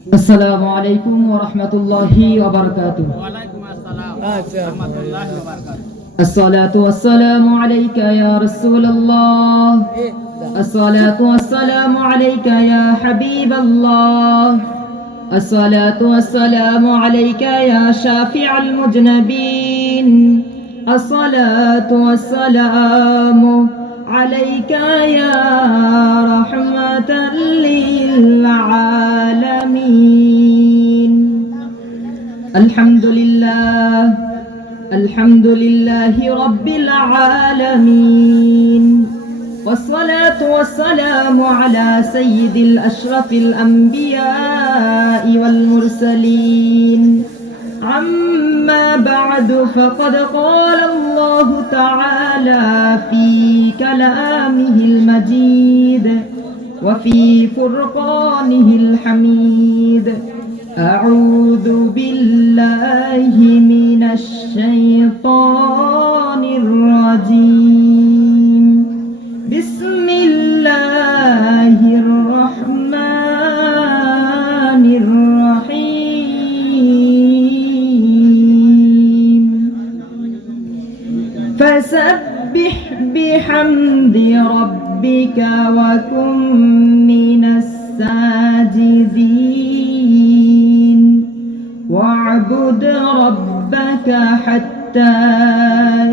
السلام عليكم ورحمة الله وبركاته. وعليكم السلام ورحمة الله وبركاته. الصلاة والسلام عليك يا رسول الله. الصلاة والسلام عليك يا حبيب الله. الصلاة والسلام عليك يا شافع المذنبين. الصلاة والسلام عليك يا رحمة للعالمين. الحمد لله رب العالمين، والصلاة والسلام على سيد الأشرف الأنبياء والمرسلين. أما بعد، فقد قال الله تعالى في كلامه المجيد وفي فرقانه الحميد: أعوذ بالله من الشيطان الرجيم. بسم الله الرحمن الرحيم. فسبح بحمد ربك وكن من الساجدين، واعبد ربك حتى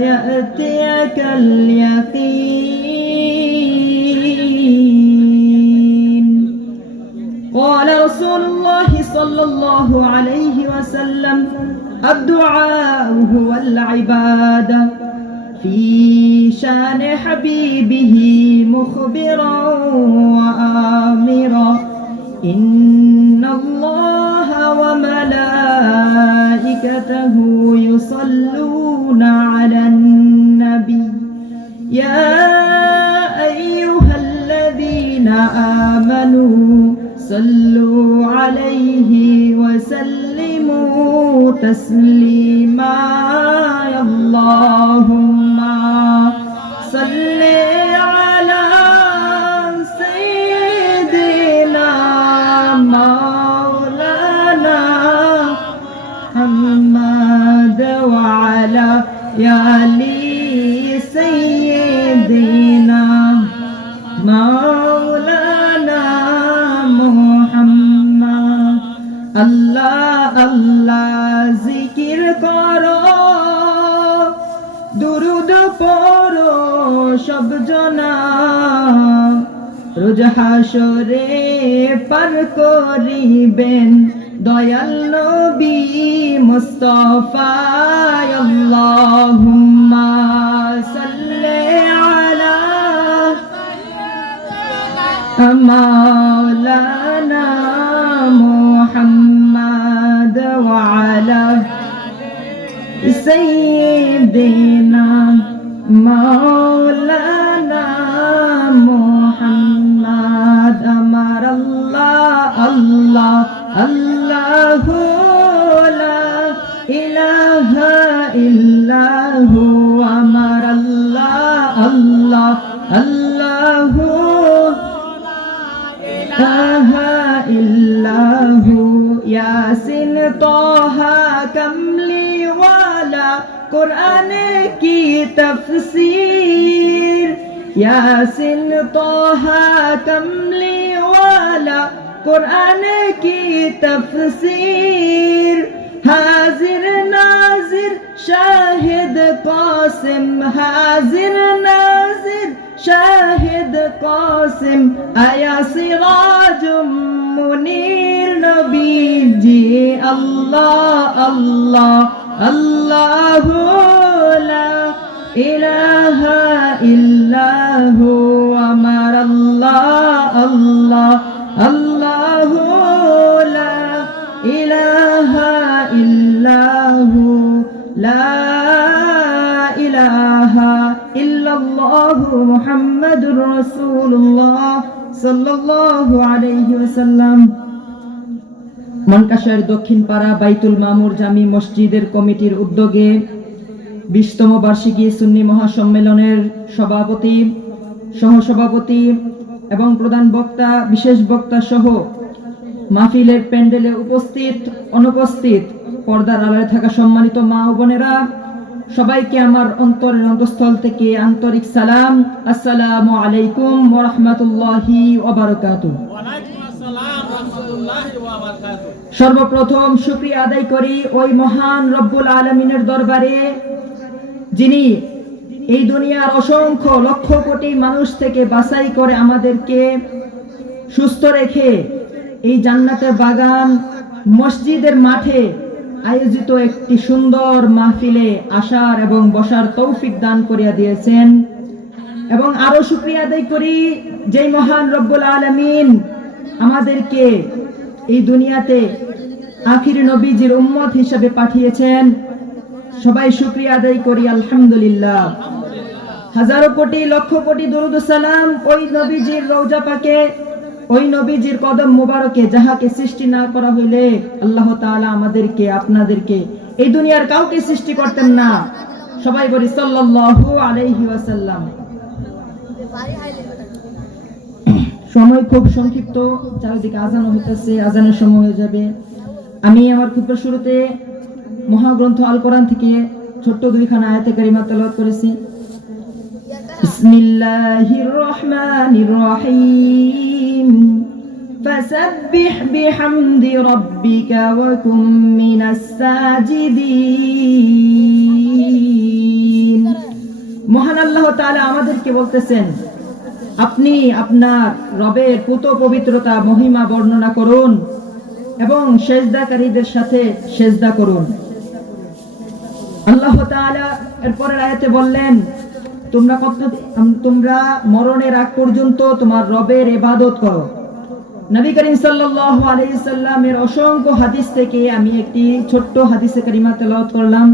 يأتيك اليقين. قال رسول الله صلى الله عليه وسلم: الدعاء هو العبادة، في شان حبيبه مخبرا وآمرا. إن الله وملائكته يصلون على النبي يا أيها الذين آمنوا صلوا عليه وسلموا تسليما. اللهم صل على سيدنا مولانا محمد وعلى آل سيدنا مولانا محمد. আল্লাহ আল্লাহ জিকির করো, দুরুদ পড়ো সব জনা, রোজ হাসরে পার করিবেন দয়াল নবী মুস্তাফা। আল্লাহুম্মা সাল্লি আলা মাওলানা মুহাম্মদ ওয়া আলা سيدنا مولانا محمد. أمر الله الله الله لا إله إلا هو. أمر الله الله الله لا إله إلا هو. यासिन तोहा कमली वाला कुरान की तफसीर, यासिन तोहा कमली वाला कुरान की तफसीर. हाजिर नाजिर शाहिद कासिम, हाजिर नाजिर शाहिद कासिम, आया सिराज मुनीर नबी जी. अल्लाह अल्लाह अल्लाह ला इलाहा इल्ला हु. अमर अल्लाह अल्लाह अल्लाह ला इलाहा इल्ला हु. ला इलाहा इल्लल्लाह मुहम्मदुर रसूलुल्लाह সাল্লাল্লাহু আলাইহি ওয়াসাল্লাম। মনকাশার দক্ষিণ পাড়া বাইতুল মামুর জামি মসজিদের কমিটির উদ্যোগে 20তম বার্ষিকী সুন্নি মহাসম্মেলনের সভাপতি, সহসভাপতি এবং প্রধান বক্তা, বিশেষ বক্তা সহ মাহফিলের প্যান্ডেলে উপস্থিত অনুপস্থিত পর্দার আড়ালে থাকা সম্মানিত মা ও বোনেরা, সবাইকে আমার অন্তরের অন্তঃস্থল থেকে আন্তরিক সালাম। আসসালামু আলাইকুম ওয়া রাহমাতুল্লাহি ওয়া বারাকাতুহু। ওয়ালাইকুম আসসালাম ওয়া রাহমাতুল্লাহি ওয়া বারাকাতুহু। সর্বপ্রথম শুকরিয়া আদায় করি ওই মহান রব্বুল আলামিনের দরবারে, যিনি এই দুনিয়ার অসংখ্য লক্ষ কোটি মানুষ থেকে বাছাই করে আমাদেরকে সুস্থ রেখে এই জান্নাতের বাগান মসজিদের মাঠে আয়োজিত একটি সুন্দর মাহফিলে আসার এবং বসার তৌফিক দান করিয়া দিয়েছেন। এবং আরো শুকরিয়া আদায় করি যেই মহান রব্বুল আলামিন আমাদেরকে এই দুনিয়াতে আখির নবীজির উম্মত হিসেবে পাঠিয়েছেন। সবাই শুকরিয়া আদায় করি আলহামদুলিল্লাহ। হাজারো কোটি লক্ষ কোটি দরুদ ও সালাম ওই নবীজির রওজা পাকে, ওই নবীজির কদম মুবারকে, যাহাকে সৃষ্টি না করা হইলে আল্লাহ তাআলা আমাদেরকে আপনাদেরকে এই দুনিয়ার কাউকে সৃষ্টি করতেন না। সবাই বলি সাল্লাল্লাহু আলাইহি ওয়াসাল্লাম। সময় খুব সংক্ষিপ্ত, চারিদিকে আজান হইতেছে, আজানের সময় হয়ে যাবে। আমি আমার খুতবার শুরুতে মহাগ্রন্থ আল কোরআন থেকে ছোট্ট দুইখানা আয়াতে কারিমা তেলাওয়াত করেছি। বিসমিল্লাহির রহমানির রহিম। ফাসাব্বিহ বিহামদি রাব্বিকা ওয়া কুম মিনাস সাজিদিন। মহান আল্লাহ তাআলা আমাদেরকে বলতেছেন, আপনি আপনার রবের পুত পবিত্রতা মহিমা বর্ণনা করুন এবং সেজদাকারীদের সাথে সেজদা করুন। আল্লাহ তাআলা এরপরের আয়াতে বললেন, তোমরা মরণের আগ পর্যন্ত তোমার রবের ইবাদত করো। নবী করিম সাল্লাল্লাহু আলাইহি সাল্লামের অসংখ্য হাদিস থেকে আমি একটি ছোট্ট হাদিসে কারিমা তেলাওয়াত করলাম।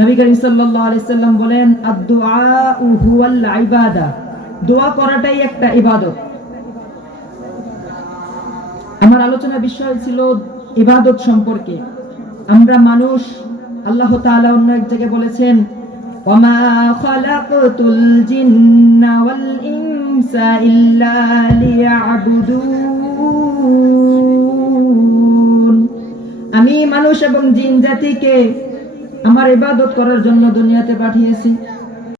নবী করিম সাল্লাল্লাহু আলাইহি সাল্লাম বলেন, আদ-দুআউ হুয়াল ইবাদা, দোয়া করাটাই একটা ইবাদত। আমার আলোচনার বিষয় ছিল ইবাদত সম্পর্কে। আমরা মানুষ, আল্লাহ তাআলা অন্য এক জায়গায় বলেছেন, ওয়ামা খালাকতুল জিন্না ওয়াল ইনসা ইল্লা লিয়াবুদুন। আমি মানুষ এবং জিন জাতিকে আমার ইবাদত করার জন্য দুনিয়াতে পাঠিয়েছি।